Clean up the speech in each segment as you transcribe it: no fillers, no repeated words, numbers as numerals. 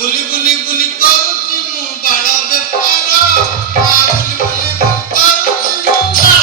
ବୁଲି ବୁଲି ବୁଲି କରୁଛି ମୁଁ ବାଳ ବେପାର ବୁଲି ବୁଲି କରୁଛି ମୁଁ ବାଳ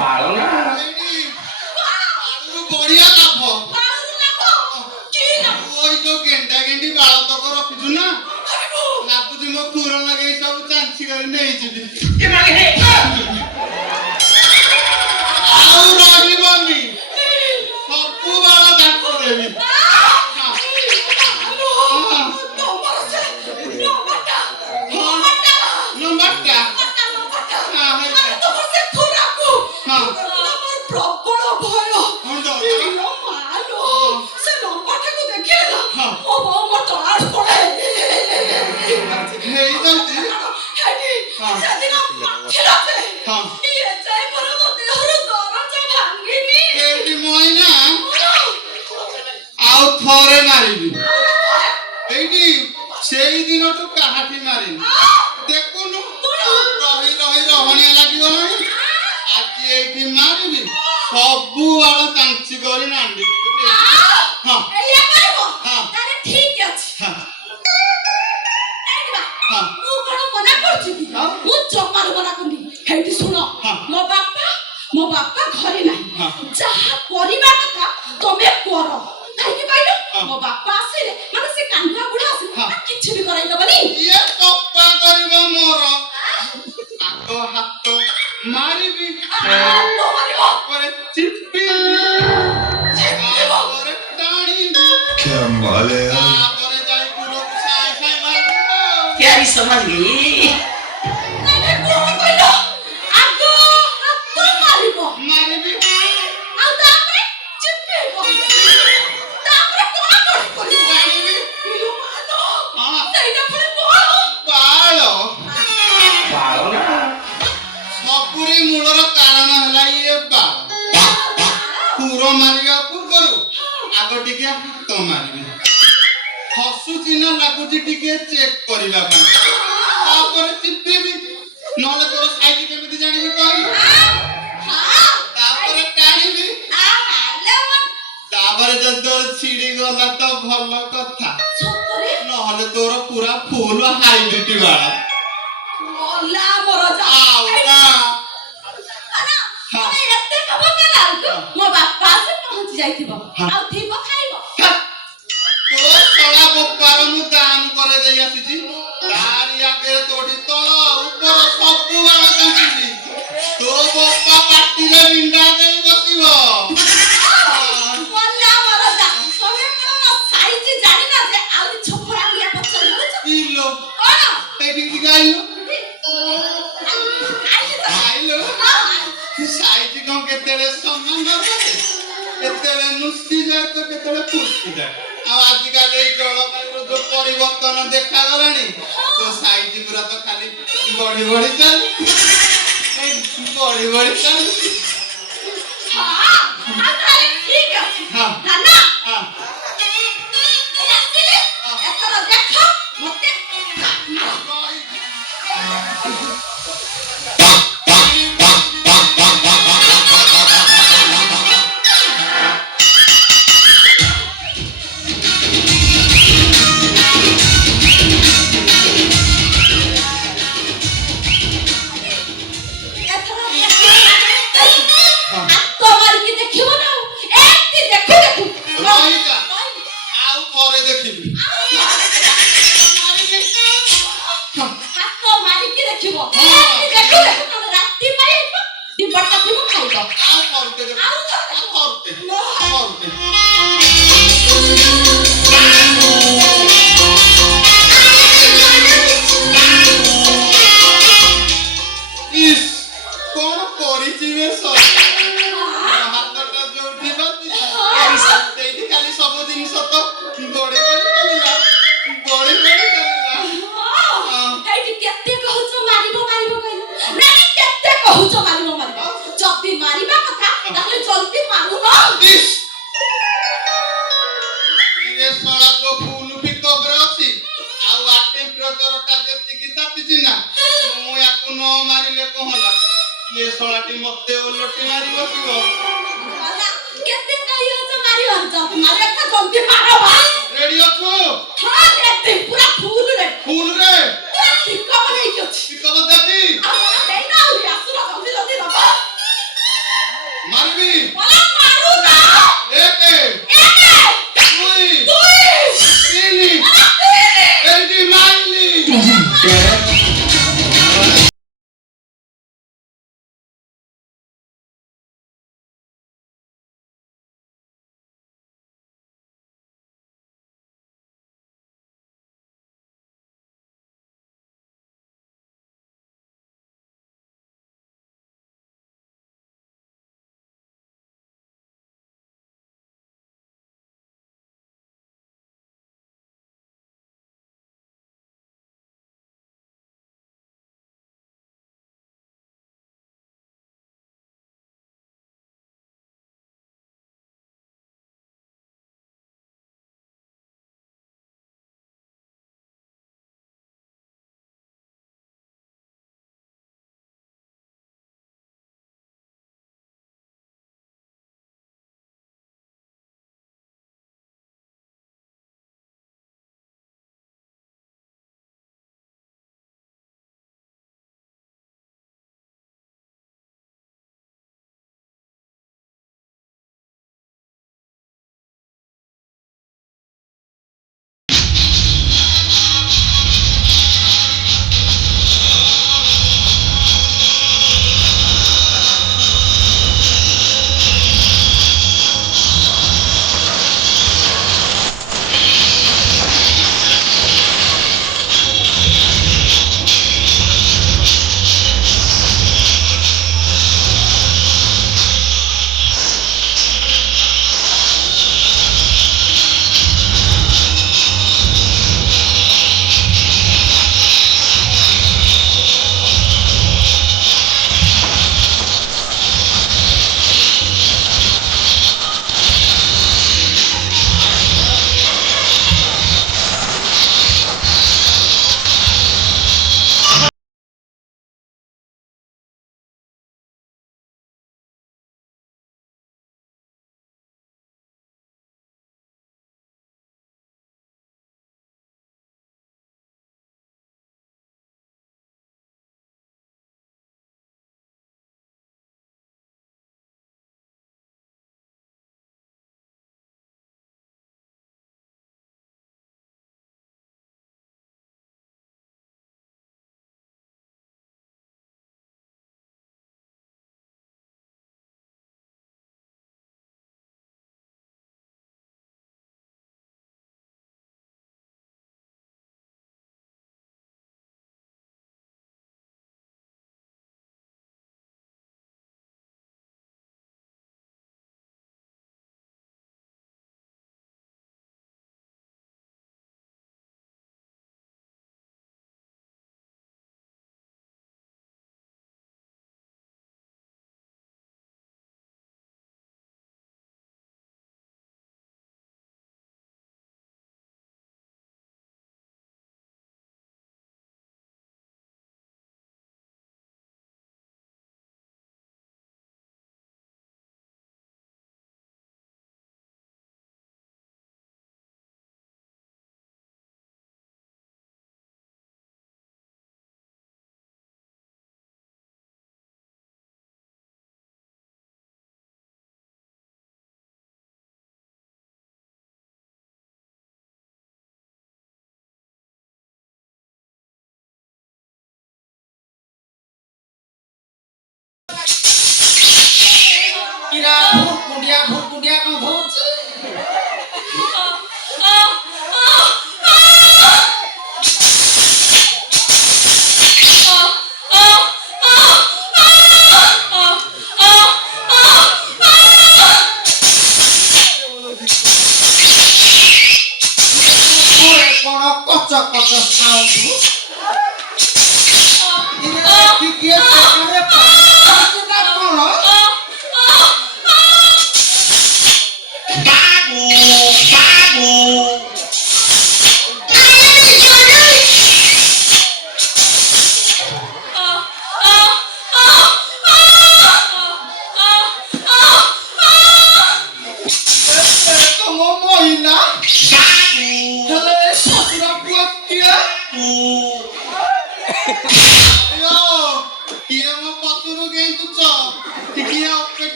ବାଳ ନା ଏଇଠି ଆଳୁରୁ ବଢିଆ ଲାଭ। ଓଇ ଯୋଉ ଗେଣ୍ଡା ଗେଣ୍ଡି ବାଳ ତକ ରଖିଛୁ ନା, ଲାଗୁଛି ମୋ କୁର ଲଗେଇ ସବୁ ଚାଞ୍ଚି କରି ନେଇଯିବି। ଆଉ ରହିବନି, ସବୁ ବାଳ ତାଙ୍କୁ ଦେବି। ନମ୍ବରଟା ପ୍ରବଳ ଭୟ ସେ ଲମ୍ବାଟାକୁ ଦେଖିଲା ମୋ ବୋଉ ମୋ ତଳାରୁ ପଳେ ହେଇଯାଉଛି। ସେଦିନ ମାଠିଲତେ ଇଏ ଯାଇ ପର ମୋ ଦେହରୁ ଦରଜ ଭାଙ୍ଗିନି। ଏଇଠି ମଇନା ଆଉ ଥରେ ମାରିବି। ଏଇଠି ସେଇ ଦିନଠୁ କାହାଠି ମାରିନି। ଦେଖୁନୁ ରହି ରହି ରହଣିଆ ଲାଗିଗଲାଣି। ଆଜି ଏଇଠି ମାରିବି, ସବୁ ବାଳ ଚାଞ୍ଚି କରି ନାଣ୍ଡି ଦେବି। ଏଇଆ କରିବ? ହଁ। ତାହେଲେ ଠିକ ଅଛି। ହଁ। ମୁଁ କଣ ମନା କରୁଛି କି? ମୁଁ ଜମାରୁ ମନା କରୁନି। ହେଇଟି ଶୁଣ, ମୋ ବାପା ଘରେ ନାହିଁ। ଯାହା କରିବା କଥା ତମେ କର। କାହିଁକି କହିଲ? ମୋ ବାପା ଆସିଲେ ମାନେ ସେ କାନ୍ଦୁଆ ବୁଢା ଆସିଲେ କିଛି ବି କରାଇଦବନି। ଇଏ କପା କରିବ ମୋର। ଆଗ ହାତ ମାରିବି, ତାପରେ ଚିପିବି, ତାପରେ ଟାଣିବି, ତାପରେ ଯାଇ କୁରକୁ ସାଇ ସାଇ ମାରିବି। क्या समझ गई ମାନେ କଣ କହିଲ? ଆଗ ହାତ ମାରିବ, ମାରିବି, ଆଉ ତାପରେ ଚିପେଇବ, ତାପରେ କଣ କରିବ? ଟାଣିବି। ଇଲୋ ମାଲୋ, ହଁ। ସେଇଟା ପୁଣି କଣ? ବାଳ बाळ ना ସବୁରି ମୂଳର କାରଣ ହେଲା ଇଏ ବାଳ। କୁର ମାରିବା ପୂର୍ବରୁ ଆଗ ଟିକେ ହାତ ମାରିବି, ହସୁଛି ନା ଲାଗୁଛି ଟିକେ ଚେକ୍ କରିବା ପାଇଁ, ତାପରେ ଚିପିବି। ନହେଲେ ତୋର ସାଇଜ କେମିତି ଜାଣିବି କହିଲୁ? ତାପରେ ଟାଣିବି, ତାପରେ ଯଦି ତୋର ଛିଡି ଗଲା ତ ଭଲ କଥା, ସତରେ ନହେଲେ ତୋର ପୁରା ଫୁଲ ହାଇବ୍ରିଡ ବାଳ। ମଲା ମୋର ଯା। ଆଉ ନା ତମେ ଏତେ କାମ କଲା ମୋ ବାପା ଆସି ପହଞ୍ଚି ଯାଇଥିବ, ଆଉ ଥିବ ଖାଇବ। ତୋ ତଳା ବୋପାର ମୁଁ ଦାନ করে ଦେଇ ଆସିଛି। ତାରି ଆଗରେ ତୋଠି ତଳ ଉପର ସବୁ ବାଳ ଚାଞ୍ଚିବି। ତୋ ବୋପା ପାଟିରେ ବିଣ୍ଡା ଦେଇ ବସିବ। ମଲା ମୋର ଯା। ତମେ କଣ ସାଇଜ ଜାଣିନ ଯେ ଆହୁରି ଛପରା ମିଆ ପଚାରି ବୁଝୁଛ? କିଲୋ କଣ? ଏଇଠି ଗାଇଲୁ ଆଇଲ ସାଇଜ କଣ କେତେବେଳେ ସମାନ ରହେ, କେତେବେଳେ ନୁସି ଯାଏ ତ କେତେବେଳେ ଫୁସି ଯାଏ। ଆଉ ଆଜିକାଲି ଏଇ ଜଳବାୟୁର ଯୋଉ ପରିବର୍ତ୍ତନ ଦେଖାଗଲାଣି, ତ ସାଇଜ ପୁରା ତ ଖାଲି ବଢି ବଢି ଚାଲୁଛି, ବଢି ବଢି ଚାଲୁଛି। ଠିକ ଅଛି ହଁ। ନାନା ହଁ। ଆସିଲେ ଏଥର ଦେଖ ମତେ ହାତ ମାରିକି ଦେଖିବ ନା? ଏମିତି ଦେଖୁ ଦେଖୁ ରହିଯା, ଆଉ ଥରେ ଦେଖିବି। ହାତ ମାରିକି ଦେଖିବ। ଏମିତି ଦେଖୁ ଦେଖୁ ନହେଲେ ରାତି ପାଇବ, ଦିବଟା ଥିବ ଖାଇବ। ଆଉ ଥରୁଟେ ଦେଖିବି, ଆଉ ଥରୁଟେ, ଥରୁଟେ। ଇସ୍, କଣ କରିଛି ବେ ଶଳା? ହାତଟା ଯୋଉଠି ବାଜିଲା ସେଇଠି ଖାଲି ସବୁ ଜିନିଷ ତ ବଢି ବଢି ଚାଲିଲା, ବଢି ବଢି ଚାଲିଲା। ଏଇଠି କେତେ କହୁଛ ମାରିବ ମାରିବ କହିଲ? ନାଇଁ କେତେ କହୁଛ ମାରିବ ମାରିବ? ଯଦି ମାରିବା କଥା ତାହେଲେ ଜଲ୍ଦି ମାରୁନ। ଇସ୍, ଇରେ ଶଳା ତ ଫୁଲ ପିକଅପରେ ଅଛି, ଆଉ ଆ ଟେମ୍ପରେଚରଟା ଯେତିକି ତାତିଛି ନା, ମୁଁ ୟାକୁ ନ ମାରିଲେ କଣ ହେଲା? ଇଏ ଶଳାଟି ମତେ ଓଲଟି ମାରି ବସିବ। କେତେ କହୁଛ ମାରିବ? ଯଦି ମାରିବା କଥା ଜଲ୍ଦି ମାରବା। ରେଡି ଅଛୁ? ହଁ ରେଡି, ପୁରା ଫୁଲ ରେଡି। ଫୁଲରେ ପୁରା ପିକଅପ ନେଇକି ଅଛି। ପିକଅପ ଦେବି। ଆଉ ଦେଇନା ଆହୁରି ଆସୁନ ଜଲ୍ଦି ଜଲ୍ଦି ନବ। মারবি বলা মারু না একে একে দুই দুই তিন বলা তিন এই যে মারলি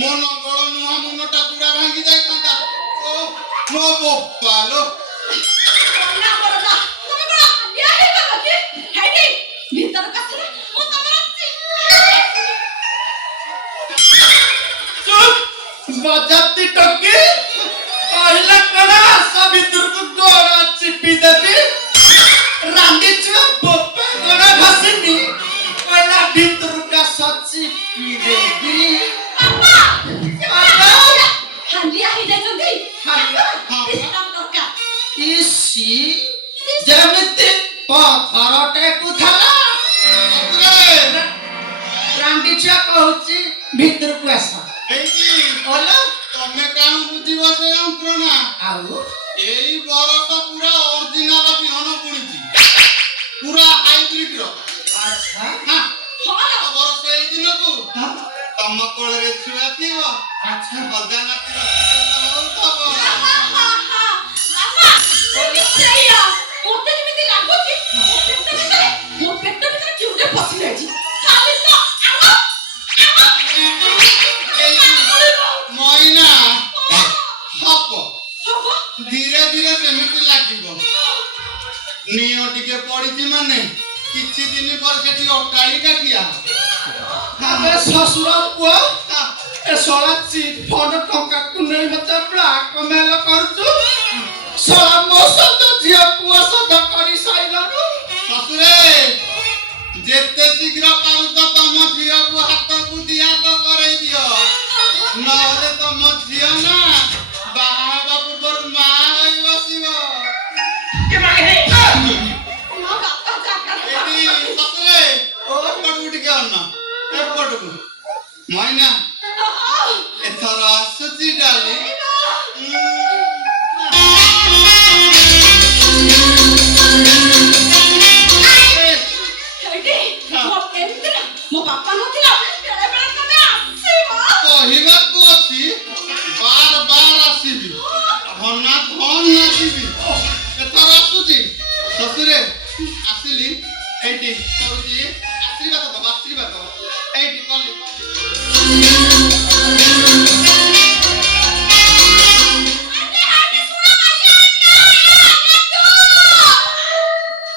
ମୋ ନଙ୍ଗଳ ନୁହଁ ମୁନଟା ପୁରା ଭାଙ୍ଗି ଯାଇଥାନ୍ତା। ଓ ମୋ ବୋପାଲୋ। ନା ବରଟା ତମେ କଣ ହାଲିଆ ହେଇଗଲ କି? ହେଇଟି ଭିତର କାଛରେ ମୁଁ ତମର ଚୁପ୍ ବଜାତି ଟକି କହିଲା କଣ ଆସ ଭିତରକୁ ଗୋଡ଼ ଚିପି ଦେବି ରାନ୍ଧିଛୁ ବୋପା ଗୋଡ଼ ଘଷିନି କହିଲା ଭିତରକୁ ଆସ ଚିପି ଦେବି ହାଲିଆ ହେଇଯାଇଛନ୍ତି। ବିଶ୍ରାମ ଦରକାର। ଇସି ଯେମିତି ପଥରଟାକୁ ଥଲା ରାନ୍ଧିଛୁ କହୁଛି ଭିତରକୁ ଆସ ହେଇଟି ଓଲୋ ତମେ କାଣ ବୁଝିବ ସେ ଯନ୍ତ୍ରଣା? ଆଉ ଏଇ ବରଷ ପୁରା ଅରିଜିନାଲ ବିହନ ବୁଣିଛି, ପୁରା ହାଇବ୍ରିଡ ର। ଆଚ୍ଛା ହଁ, ହଁ ବରଷ ଏଇ ଦିନକୁ ହଁ, ତମ କୋଳରେ ଛୁଆ ଥିବ, ଆଚ୍ଛା ଅଜା ନାତି ହଉଥବ। ବାପା ସେଇଆ ମୋତେ ଯେମିତି ଲାଗୁଛି ମୋ ପେଟ ଭିତରେ କିଏ ଗୋଟେ ପଶି ଯାଇଛି। ଖାଲି ତ ମଇନା ହବ, ହବ ଧୀରେ ଧୀରେ ସେମିତି ଲାଗିବ। ନିଅ ଟିକେ ପଡିଛି ମାନେ କିଛି ଦିନ ପରେ ସେଠି ଅଟ୍ଟାଳିକା ଠିଆ ହବ। ଆମେ ଶ୍ୱଶୁର ପୁଅ ଏ ଶଳା ଚିଟ୍ ଫଣ୍ଡ ଟଙ୍କାକୁ ନେଇ ମତେ ବ୍ଲାକମେଲ କରୁଛୁ ଶଳା ମୋ ସହିତ ଝିଅ ପୁଅ ସହିତ କରି ସାଇଲୁ ଶ୍ୱଶୁରେ, ଯେତେ ଶୀଘ୍ର ପାରୁଛ ତମ ଝିଅକୁ ହାତକୁ ଦିହାତ କରେଇ ଦିଅ, ନହେଲେ ତମ ଝିଅ ନା ବାହା ହେବା ପୂର୍ବରୁ ମା ହୋଇ ବସିବ। ମୋ ବାପା ଜାଗାରେ ଏଇଠି ଶ୍ୱଶୁରେ, ଏପଟକୁ ଟିକେ ଅନ୍ନ, ଏପଟକୁ। ମଇନା ଏଥର ଆସୁଛି ଡାଲି। ମୋ ବାପା ନଥିଲା ବେଳେ ବେଳେ ତମେ ଆସିବ। କହିବାକୁ ଅଛି ବାର ବାର ଆସିବି, ଧନା ଧନ ନାଚିବି। ଏଥର ଆସୁଛି ଶ୍ୱଶୁରେ, ଆସିଲି ଏଇଠି କରୁଛି ଆଶୀର୍ବାଦ ଦବ, ଆଶୀର୍ବାଦ ଏଇଠି କଲି।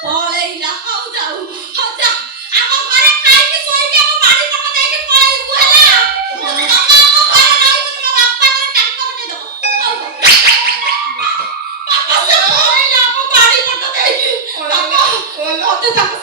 ପଳେଇଲା ହଉ ଯାଉ ହଉ ଯା ଆମ ଘରେ ଖାଇକି ଶୋଇକି ଆମ ବାଡି ତକ ଦେଇକି ପଳେଇବୁ ହେଲା। ତମେ ଆମ ଘରେ ରହିବୁନି, ମୋ ବାପା ତୋର ଟାଙ୍କ ପଠେଇ ଦବ। ବାପା ସେ ପଳେଇଲା ଆମ ବାଡି ତକ ଦେଇକି। ବାପା ମତେ ତାଙ୍କ